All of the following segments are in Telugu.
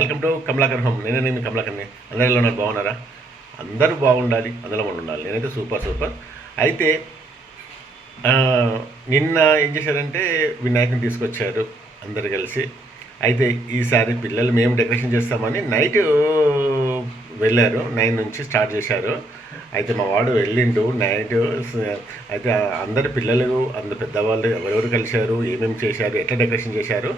Welcome to Kamalakar home. నేనే నేను కమలాకర్ని. అందరిలో నాకు బాగున్నారా? అందరూ బాగుండాలి అందులో మనం ఉండాలి. నేనైతే సూపర్ సూపర్. అయితే నిన్న ఏం చేశారంటే వినాయకుని తీసుకొచ్చారు అందరు కలిసి. అయితే ఈసారి పిల్లలు మేము డెకరేషన్ చేస్తామని నైట్ వెళ్ళారు. నైన్ నుంచి స్టార్ట్ చేశారు. అయితే మా వాడు వెళ్ళిండు. నైట్ అయితే అందరు పిల్లలు అందరు పెద్దవాళ్ళు ఎవరెవరు కలిశారు ఏమేమి చేశారు ఎట్లా డెకరేషన్ చేశారు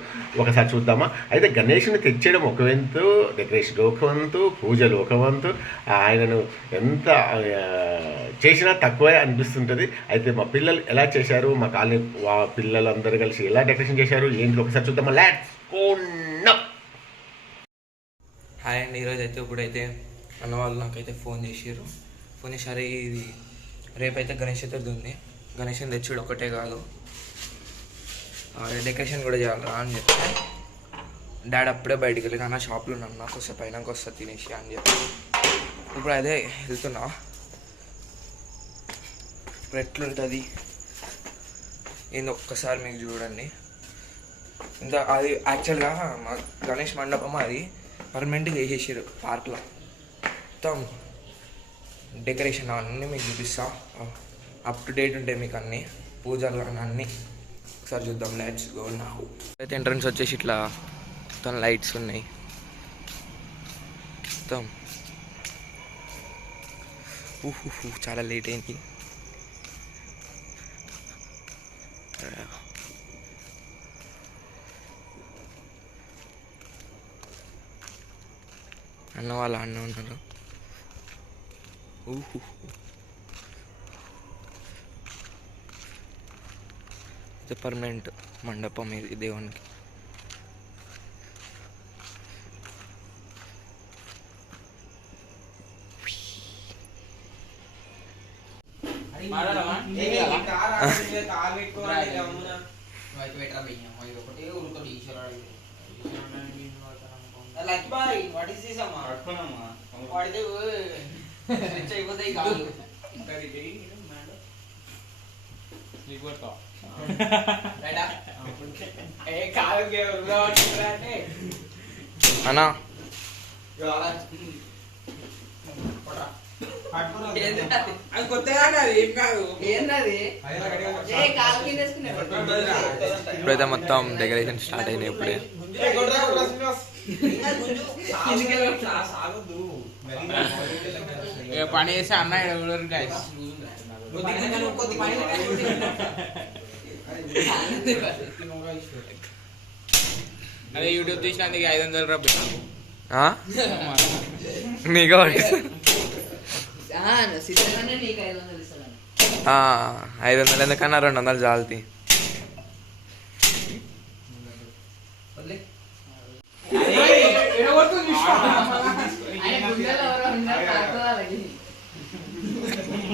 ఒకసారి చూద్దామా? అయితే గణేష్ని తెచ్చేయడం ఒక వంతు డెకరేషన్ ఒక వంతు పూజలు ఒక వంతు. ఆయనను ఎంత చేసినా తక్కువే అనిపిస్తుంటుంది. అయితే మా పిల్లలు ఎలా చేశారు? మా కాలనీ పిల్లలు పిల్లలందరూ కలిసి ఎలా డెకరేషన్ చేశారు? ఏంటి? ఒకసారి చూద్దామా? లాట్స్ హాయ్ అండి. ఈరోజు అయితే ఇప్పుడైతే అన్న వాళ్ళు నాకైతే ఫోన్ చేసారు ఫోన్ చేసి అరే ఇది రేపైతే గణేష్ చతుర్థి ఉంది. గణేష్ని తెచ్చుడు ఒకటే కాదు. డెకరేషన్ కూడా చేయాలరా అని చెప్తే డాడీ అప్పుడే బయటికి వెళ్ళి అన్న షాప్లో ఉన్నాను. నాకు వస్తే పైనకి వస్తా తినేసి అని చెప్పి. ఇప్పుడు అదే వెళ్తున్నా. ఇప్పుడు ఎట్లుంటుంది? ఏంది ఒక్కసారి మీకు చూడండి. ఇంకా అది యాక్చువల్గా మా గణేష్ మండపం అది పర్మనెంట్గా వేసేసారు పార్క్లో. మొత్తం డెకరేషన్ అన్నీ మీకు చూపిస్తా. అప్ టు డేట్ ఉంటాయి మీకు అన్నీ. పూజలు కానీ అన్నీ. ఒకసారి చూద్దాం లైట్స్ గో నా అయితే ఎంట్రన్స్ వచ్చేసి ఇట్లా మొత్తం లైట్స్ ఉన్నాయి. మొత్తం. ఊహు చాలా లేట్ అయింది. అన్న వాళ్ళ అన్న ఉన్నారు ఊహు ఇది పర్మనెంట్ మండపం ఇది దేవునికి అన్నా. అది? కొత్తగా అది ఏం కాదు. ఏందది? ఏ కాలు కింద వేసుకున్నాడు ఇప్పుడైతే మొత్తం డెకరేషన్ స్టార్ట్ అయినాయి ఇప్పుడే. ఇక పని చేసి అన్న ఎవరు guys. అదే యూట్యూబ్ తీసినందుకు ఐదు వందల రూపాయలు ఆ? నీకు ఐదు వందలు ఎందుకన్నా రెండు వందలు చాలుతాయి ఆయన గుండెలో ఎవరో ఉన్నారు కాకోవాలి బయటికి వెళ్ళి సప్లై పడ్డదా ఇంకా వెనకాలకి ఆ స్టిక్ పట్టుకునే గిత్త మంచిగా పట్టుకునే కన్నా కొంచెం కట్ చేసి మంచిగా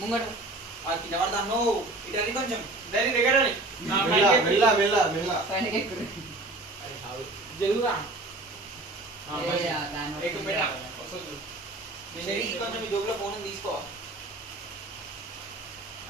ముంగట. ఆ కింద పడతాను ఇటు కొంచెం. మెల్ల మెల్ల మెల్ల మెల్ల. పైనకి ఎక్కురు. జరుగురా.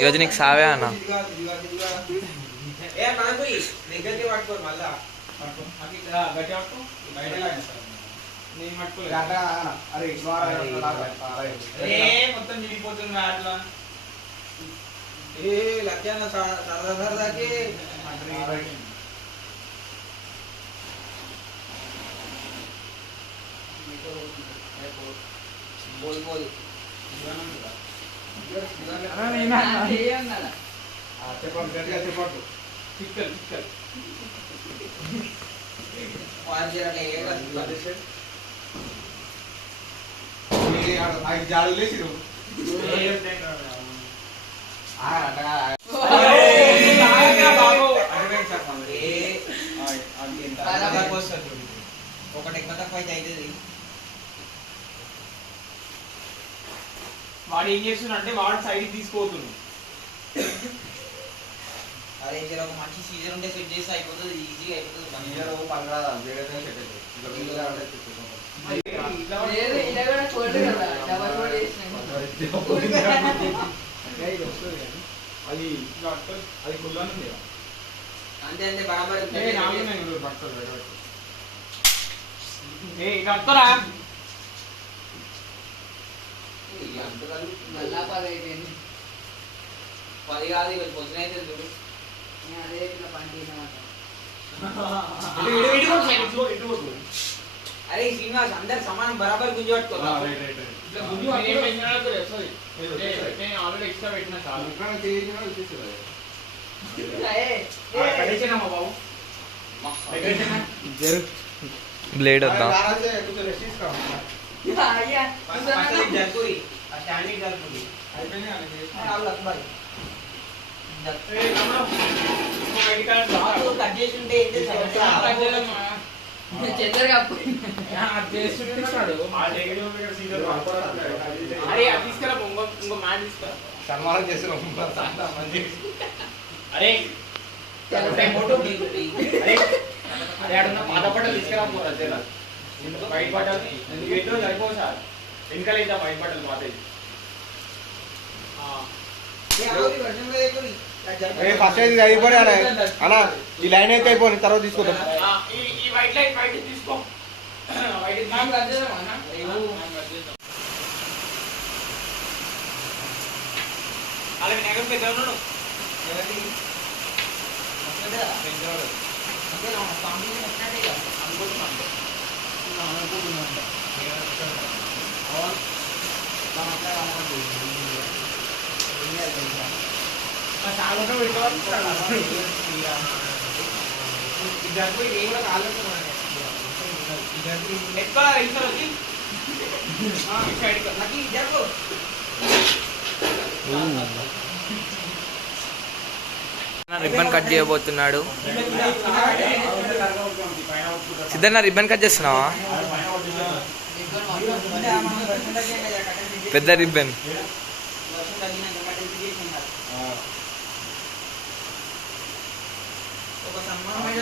ఈరోజు నీకు సావే అన్న. ఇదిగా, ఇదిగా, ఇదిగా. ఏ మనకు దగ్గరికి పట్టుకోరు మళ్ళా గంట, అరే ఇస్మారా లాగా. ఆ, రైట్. ఏ లక్ష్యాన సరదా సరదాకి ఆ, రైట్. కదా. ఆ, చెప్పండి గట్టిగా చెప్పండి వాడు జరలే ఏ కష్టపడి. ఈ ఆడ- ఆ జాలి లేచి నువ్వు. ఆ, అట్లా. అడ్వాన్స్ చెప్పండి. ఏ బరాబర్ వస్తుంది. ఒకటి ఎక్కువ తక్కువ అయితే అవుతుంది వాడు ఏం చేస్తున్నా అంటే వాడు సైడ్ తీసుకోతున్నాడు అదే జర ఒక మంచి సీజన్ ఉంటే సెట్ చేస్తే అయిపోతుంది ఈజీగా అయిపోతుంది పని. ఈయన నువ్వు పనిరాదా? వేరేదే సెట్ అది కుల్లానే. అంతే అంతే బరాబర్ ఏ, నాలుగు ఇటు పట్టుకోరా. మళ్ళా పది అయిపోయింది పది కాదు ఇక పొద్దున అయితే చూడు నేను అదే ఇట్లా పంట. అరే శ్రీనివాస్ అందరు సమానం బరాబర్ గుంజి ఆ, పట్టుకో రైట్, రైట్, రైట్. ఇట్లా గుంజు పట్టుకో. నేను పెట్టినా నాకు తెలుసు. sorry. ఏ, నేను ఆల్రెడీ ఎక్స్ట్రా పెట్టినా చాలు ఎప్పుడైనా చేయించినా ఇచ్చేసేది అది. ఆ, కట్టేసేనమ్మా బాబు బ్లేడ్ వద్దాం కట్ చేసి ఉంటే ఏంటి అది సన్మానం మంది అరే. ఫోటో. అరే అరే ఆడున్న పాత బట్టలు తీసుకురా పోరా జరా వైట్ బట్టలు ఏంటో సరిపోవు సార్ వెనకాల ఇద్దాం వైట్ బట్టలు పాతది ఆ. ఏ, ఆగురి, వర్షంలో ఎక్కురి. ఆ జరుపురి. ఫస్ట్ అయితే అయిపోయి అన్న ఈ లైన్ అయితే అయిపోయింది తర్వాత తీసుకుందాం. ఆ, ఈ ఈ వైట్ లైట్ వైట్ తీసుకో. వైట్ నాకు కట్ చేద్దామా అన్న? అలాగే నెగం. అనుకుంటున్నాను చాలా పెట్టుకోవాలి ఈ జరుపురి నేను కూడా కాళ్ళొస్తున్నాను. ఈ జరుపురి వచ్చి నాకు రిబ్బన్ కట్ చేయబోతున్నాడు. సిద్ధన్న రిబ్బన్ కట్ చేస్తున్నావా? పెద్ద రిబ్బన్ ఒక సమానమైన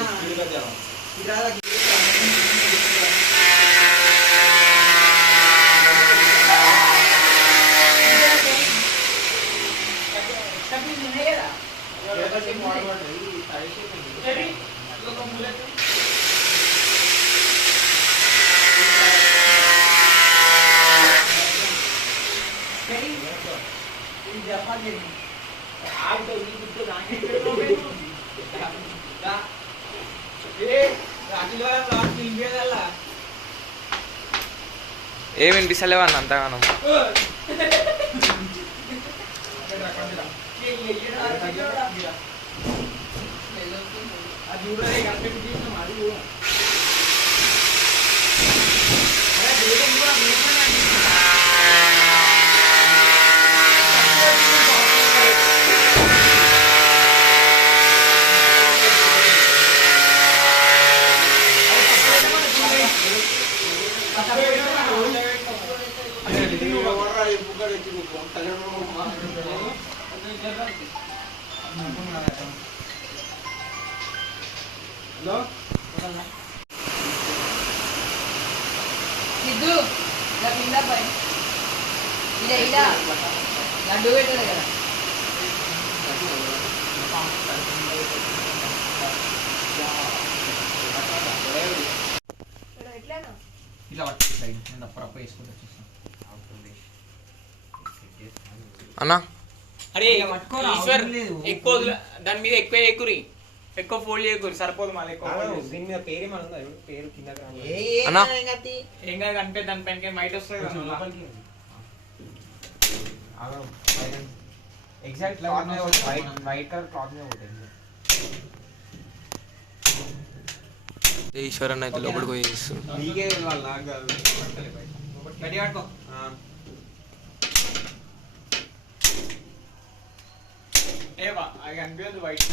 ఏమి వినిపిస్తలేవన్న అంతగానం అది సిద్ధు ఇలా కింద పై ఇలా ఇలా లడ్డు పెట్టాలి కదా ఇట్లా పట్టుకో సైడ్ నేను అప్పుడప్పుడు వేసుకుంటూ వచ్చేస్తాను అన్నా అరే ఈశ్వర్ ఎక్కువ దాని మీద ఎక్కువ ఎక్కురి ఎక్కువ ఫోల్డ్ చేయకూరి సరిపోదు మళ్ళీ ఎక్కువ fold చేస్తే. దీని మీద పేరు ఏమైనా ఉందా పేరు కింద అన్నా ఏం కాదు కనిపే దాని పైన మైట్ వస్తుంది కదా మళ్ళా. ఎగ్జాక్ట్ క్లాత్ మీద వైట్ వైట్ కలర్ క్లాత్ మీద ఉంటుంది ఈశ్వర్ అన్న అయితే లోపలికి పోయి చేస్తుంది నీకే వాళ్ళు నాకు కాదు గట్టిగా పట్టుకో ఏ బా అది కనిపించదు వైట్